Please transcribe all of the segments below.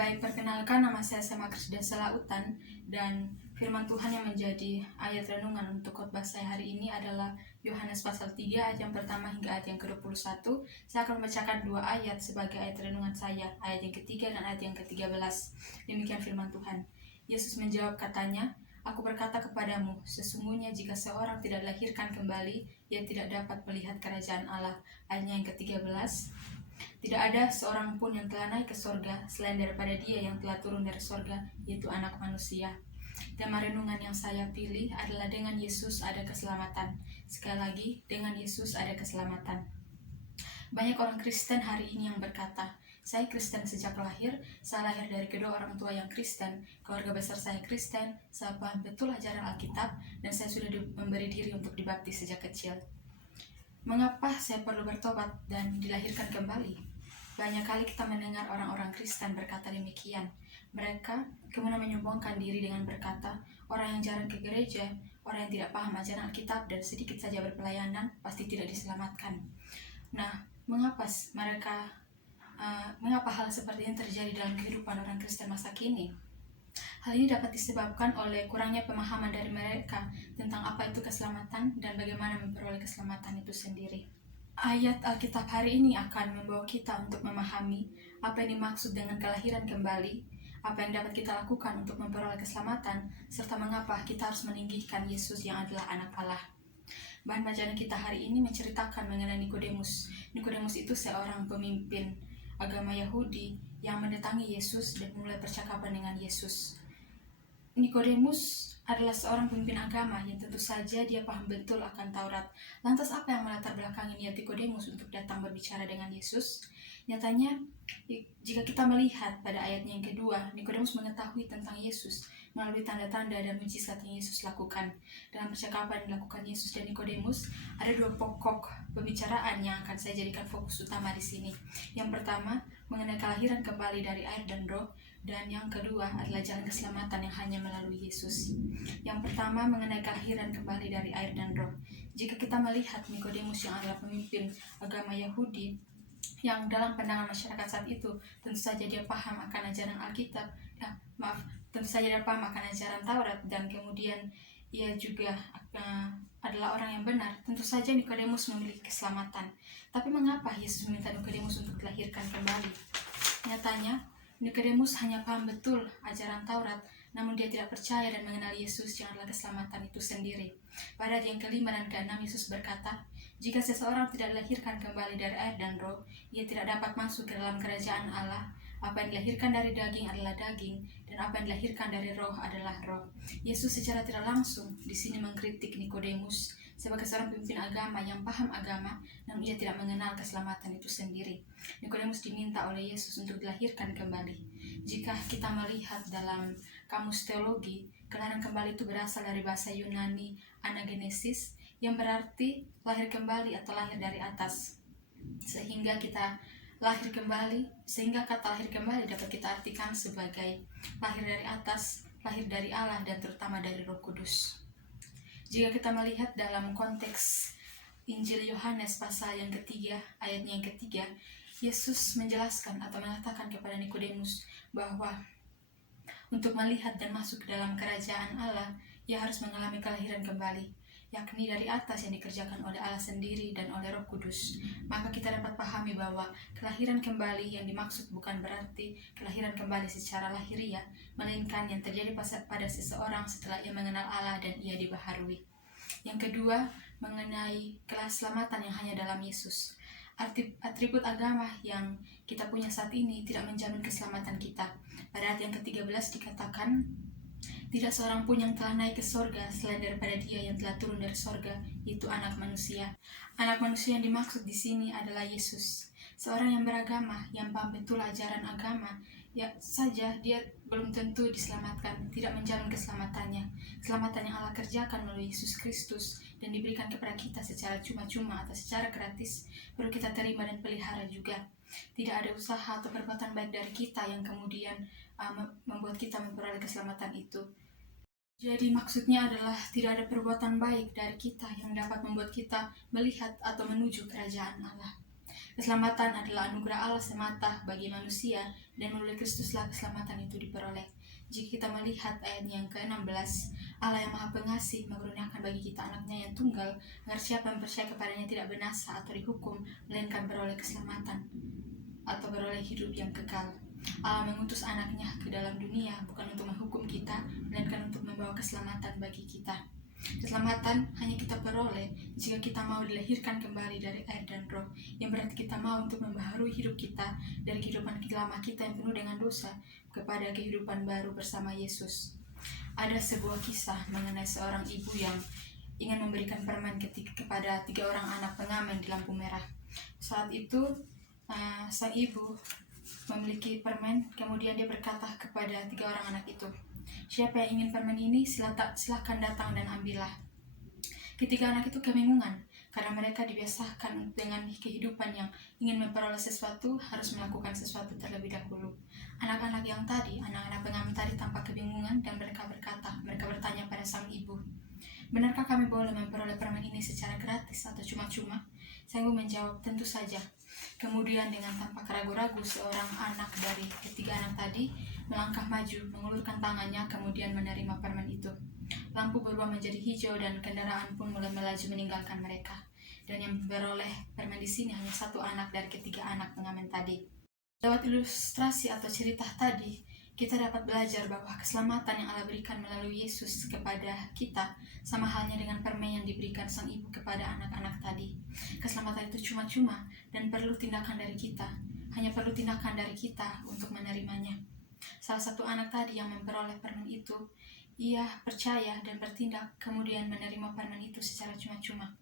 Baik, perkenalkan nama saya Sema Krisda Selautan, dan firman Tuhan yang menjadi ayat renungan untuk khotbah saya hari ini adalah Yohanes pasal 3 ayat yang pertama hingga ayat yang ke-21. Saya akan membacakan dua ayat sebagai ayat renungan saya, ayat yang ketiga dan ayat yang ke-13. Demikian firman Tuhan. Yesus menjawab katanya, "Aku berkata kepadamu, sesungguhnya jika seorang tidak dilahirkan kembali, ia tidak dapat melihat kerajaan Allah." Ayatnya yang ke-13. Tidak ada seorang pun yang telah naik ke sorga selain daripada Dia yang telah turun dari sorga, yaitu Anak Manusia. Tema renungan yang saya pilih adalah dengan Yesus ada keselamatan. Sekali lagi, dengan Yesus ada keselamatan. Banyak orang Kristen hari ini yang berkata, "Saya Kristen sejak lahir, saya lahir dari kedua orang tua yang Kristen, keluarga besar saya Kristen, saya paham betul ajaran Alkitab, dan saya sudah memberi diri untuk dibaptis sejak kecil. Mengapa saya perlu bertobat dan dilahirkan kembali?" Banyak kali kita mendengar orang-orang Kristen berkata demikian. Mereka kemudian menyombongkan diri dengan berkata, orang yang jarang ke gereja, orang yang tidak paham ajaran Alkitab dan sedikit saja berpelayanan pasti tidak diselamatkan. Nah, mengapa hal seperti ini terjadi dalam kehidupan orang Kristen masa kini? Hal ini dapat disebabkan oleh kurangnya pemahaman dari mereka tentang apa itu keselamatan dan bagaimana memperoleh keselamatan itu sendiri. Ayat Alkitab hari ini akan membawa kita untuk memahami apa yang dimaksud dengan kelahiran kembali, apa yang dapat kita lakukan untuk memperoleh keselamatan, serta mengapa kita harus meninggikan Yesus yang adalah Anak Allah. Bahan bacaan kita hari ini menceritakan mengenai Nikodemus. Nikodemus itu seorang pemimpin agama Yahudi yang mendatangi Yesus dan mulai percakapan dengan Yesus. Nikodemus adalah seorang pemimpin agama yang tentu saja dia paham betul akan Taurat. Lantas apa yang melatar belakangi niat Nikodemus untuk datang berbicara dengan Yesus? Nyatanya, jika kita melihat pada ayatnya yang kedua, Nikodemus mengetahui tentang Yesus melalui tanda-tanda dan mujizat yang Yesus lakukan. Dalam percakapan yang dilakukan Yesus dan Nikodemus, ada dua pokok pembicaraan yang akan saya jadikan fokus utama di sini. Yang pertama, mengenai kelahiran kembali dari air dan roh, dan yang kedua adalah jalan keselamatan yang hanya melalui Yesus. Yang pertama mengenai kelahiran kembali dari air dan roh. Jika kita melihat Nikodemus yang adalah pemimpin agama Yahudi, yang dalam pandangan masyarakat saat itu tentu saja dia paham akan ajaran Alkitab, tentu saja dia paham akan ajaran Taurat, dan kemudian ia juga adalah orang yang benar. Tentu saja Nikodemus memiliki keselamatan. Tapi mengapa Yesus meminta Nikodemus untuk dilahirkan kembali? Nyatanya, Nikodemus hanya paham betul ajaran Taurat, namun dia tidak percaya dan mengenal Yesus yang adalah keselamatan itu sendiri. Pada ayat yang ke-5 dan ke-6 Yesus berkata, "Jika seseorang tidak dilahirkan kembali dari air dan roh, ia tidak dapat masuk ke dalam kerajaan Allah. Apa yang dilahirkan dari daging adalah daging, dan apa yang dilahirkan dari roh adalah roh." Yesus secara tidak langsung di sini mengkritik Nikodemus sebagai seorang pemimpin agama yang paham agama, namun ia tidak mengenal keselamatan itu sendiri. Nikodemus diminta oleh Yesus untuk dilahirkan kembali. Jika kita melihat dalam kamus teologi, kelahiran kembali itu berasal dari bahasa Yunani anagenesis, yang berarti lahir kembali atau lahir dari atas. Sehingga kata lahir kembali dapat kita artikan sebagai lahir dari atas, lahir dari Allah, dan terutama dari Roh Kudus. Jika kita melihat dalam konteks Injil Yohanes pasal yang ketiga, ayatnya yang ketiga, Yesus menjelaskan atau mengatakan kepada Nikodemus bahwa untuk melihat dan masuk ke dalam kerajaan Allah, ia harus mengalami kelahiran kembali, yakni dari atas yang dikerjakan oleh Allah sendiri dan oleh Roh Kudus. Maka kita dapat pahami bahwa kelahiran kembali yang dimaksud bukan berarti kelahiran kembali secara lahiriah, melainkan yang terjadi pada seseorang setelah ia mengenal Allah dan ia dibaharui. Yang kedua, mengenai keselamatan yang hanya dalam Yesus. Atribut agama yang kita punya saat ini tidak menjamin keselamatan kita. Pada ayat yang ke-13 dikatakan, "Tidak seorang pun yang telah naik ke sorga selain daripada Dia yang telah turun dari sorga, yaitu Anak Manusia." Anak Manusia yang dimaksud di sini adalah Yesus. Seorang yang beragama, yang paham betul ajaran agama, ya saja dia belum tentu diselamatkan, tidak menjamin keselamatannya. Keselamatan yang Allah kerjakan melalui Yesus Kristus dan diberikan kepada kita secara cuma-cuma atau secara gratis, perlu kita terima dan pelihara juga. Tidak ada usaha atau perbuatan baik dari kita yang kemudian membuat kita memperoleh keselamatan itu. Jadi maksudnya adalah tidak ada perbuatan baik dari kita yang dapat membuat kita melihat atau menuju kerajaan Allah. Keselamatan adalah anugerah Allah semata bagi manusia, dan melalui Kristuslah keselamatan itu diperoleh. Jika kita melihat ayat yang ke-16, Allah yang Maha Pengasih mengaruniakan bagi kita anaknya yang tunggal, agar siapa yang percaya kepadanya tidak binasa atau dihukum, melainkan beroleh keselamatan atau beroleh hidup yang kekal. Allah mengutus anaknya ke dalam dunia bukan untuk menghukum kita, melainkan untuk membawa keselamatan bagi kita. Keselamatan hanya kita peroleh jika kita mau dilahirkan kembali dari air dan roh, yang berarti kita mau untuk membaharui hidup kita dari kehidupan lama kita yang penuh dengan dosa kepada kehidupan baru bersama Yesus. Ada sebuah kisah mengenai seorang ibu yang ingin memberikan permen kepada 3 orang anak pengamen di lampu merah. Saat itu sang ibu memiliki permen, kemudian dia berkata kepada 3 orang anak itu, "Siapa yang ingin permen ini, silahkan datang dan ambillah." Ketiga anak itu kebingungan, karena mereka dibiasakan dengan kehidupan yang ingin memperoleh sesuatu harus melakukan sesuatu terlebih dahulu. Anak-anak pengamen tadi tampak kebingungan, dan mereka bertanya pada sang ibu, "Benarkah kami boleh memperoleh permen ini secara gratis atau cuma-cuma?" Sang ibu menjawab, "Tentu saja." Kemudian dengan tampak ragu-ragu, seorang anak dari ketiga anak tadi melangkah maju, mengulurkan tangannya, kemudian menerima permen itu. Lampu berubah menjadi hijau dan kendaraan pun mulai melaju meninggalkan mereka. Dan yang beroleh permen di sini hanya 1 anak dari ketiga anak pengamen tadi. Lewat ilustrasi atau cerita tadi, kita dapat belajar bahwa keselamatan yang Allah berikan melalui Yesus kepada kita sama halnya dengan permen yang diberikan sang ibu kepada anak-anak tadi. Keselamatan itu cuma-cuma dan perlu tindakan dari kita. Hanya perlu tindakan dari kita untuk menerimanya. Salah satu anak tadi yang memperoleh permen itu, ia percaya dan bertindak, kemudian menerima permen itu secara cuma-cuma.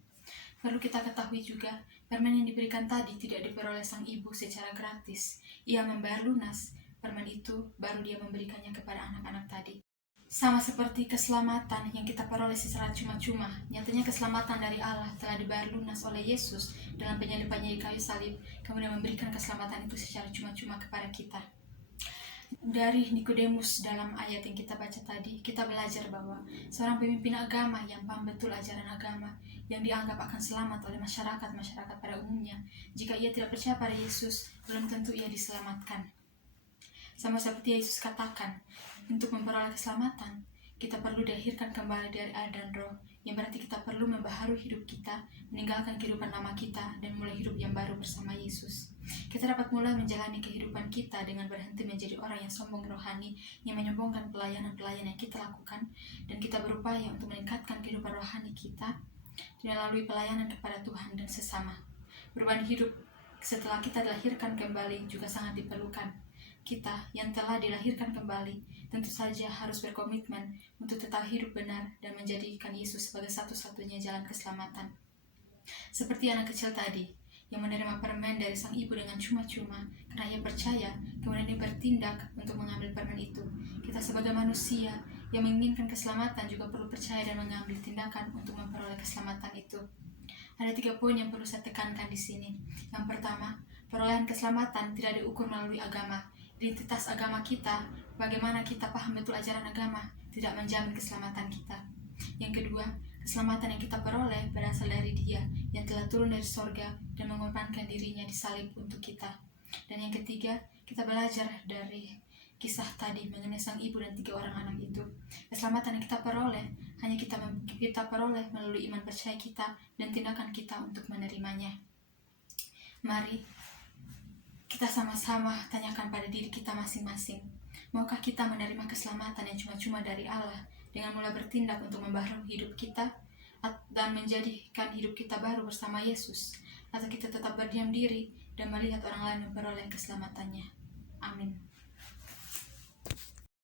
Perlu kita ketahui juga, permen yang diberikan tadi tidak diperoleh sang ibu secara gratis. Ia membayar lunas permen itu, baru dia memberikannya kepada anak-anak tadi. Sama seperti keselamatan yang kita peroleh secara cuma-cuma, nyatanya keselamatan dari Allah telah dibayar lunas oleh Yesus dalam penyalibannya di kayu salib, kemudian memberikan keselamatan itu secara cuma-cuma kepada kita. Dari Nikodemus dalam ayat yang kita baca tadi, kita belajar bahwa seorang pemimpin agama yang paham betul ajaran agama, yang dianggap akan selamat oleh masyarakat pada umumnya, jika ia tidak percaya pada Yesus, belum tentu ia diselamatkan. Sama seperti Yesus katakan, untuk memperoleh keselamatan, kita perlu dilahirkan kembali dari air dan roh, yang berarti kita perlu membaharui hidup kita, meninggalkan kehidupan lama kita, dan mulai hidup yang baru bersama Yesus. Kita dapat mulai menjalani kehidupan kita dengan berhenti menjadi orang yang sombong rohani, yang menyombongkan pelayanan-pelayanan yang kita lakukan, dan kita berupaya untuk meningkatkan kehidupan rohani kita melalui pelayanan kepada Tuhan dan sesama. Perubahan hidup setelah kita dilahirkan kembali juga sangat diperlukan. Kita yang telah dilahirkan kembali tentu saja harus berkomitmen untuk tetap hidup benar dan menjadikan Yesus sebagai satu-satunya jalan keselamatan. Seperti anak kecil tadi, yang menerima permen dari sang ibu dengan cuma-cuma karena ia percaya, kemudian dia bertindak untuk mengambil permen itu. Kita sebagai manusia yang menginginkan keselamatan juga perlu percaya dan mengambil tindakan untuk memperoleh keselamatan itu. Ada 3 poin yang perlu saya tekankan di sini. Yang pertama, perolehan keselamatan tidak diukur melalui agama. Identitas agama kita, bagaimana kita paham betul ajaran agama, tidak menjamin keselamatan kita. Yang kedua, keselamatan yang kita peroleh berasal dari Dia yang telah turun dari sorga dan mengorbankan dirinya di salib untuk kita. Dan yang ketiga, kita belajar dari kisah tadi mengenai sang ibu dan 3 orang anak itu. Keselamatan yang kita peroleh hanya kita peroleh melalui iman percaya kita dan tindakan kita untuk menerimanya. Mari kita sama-sama tanyakan pada diri kita masing-masing, maukah kita menerima keselamatan yang cuma-cuma dari Allah dengan mulai bertindak untuk membaharui hidup kita dan menjadikan hidup kita baru bersama Yesus, atau kita tetap berdiam diri dan melihat orang lain memperoleh keselamatannya. Amin.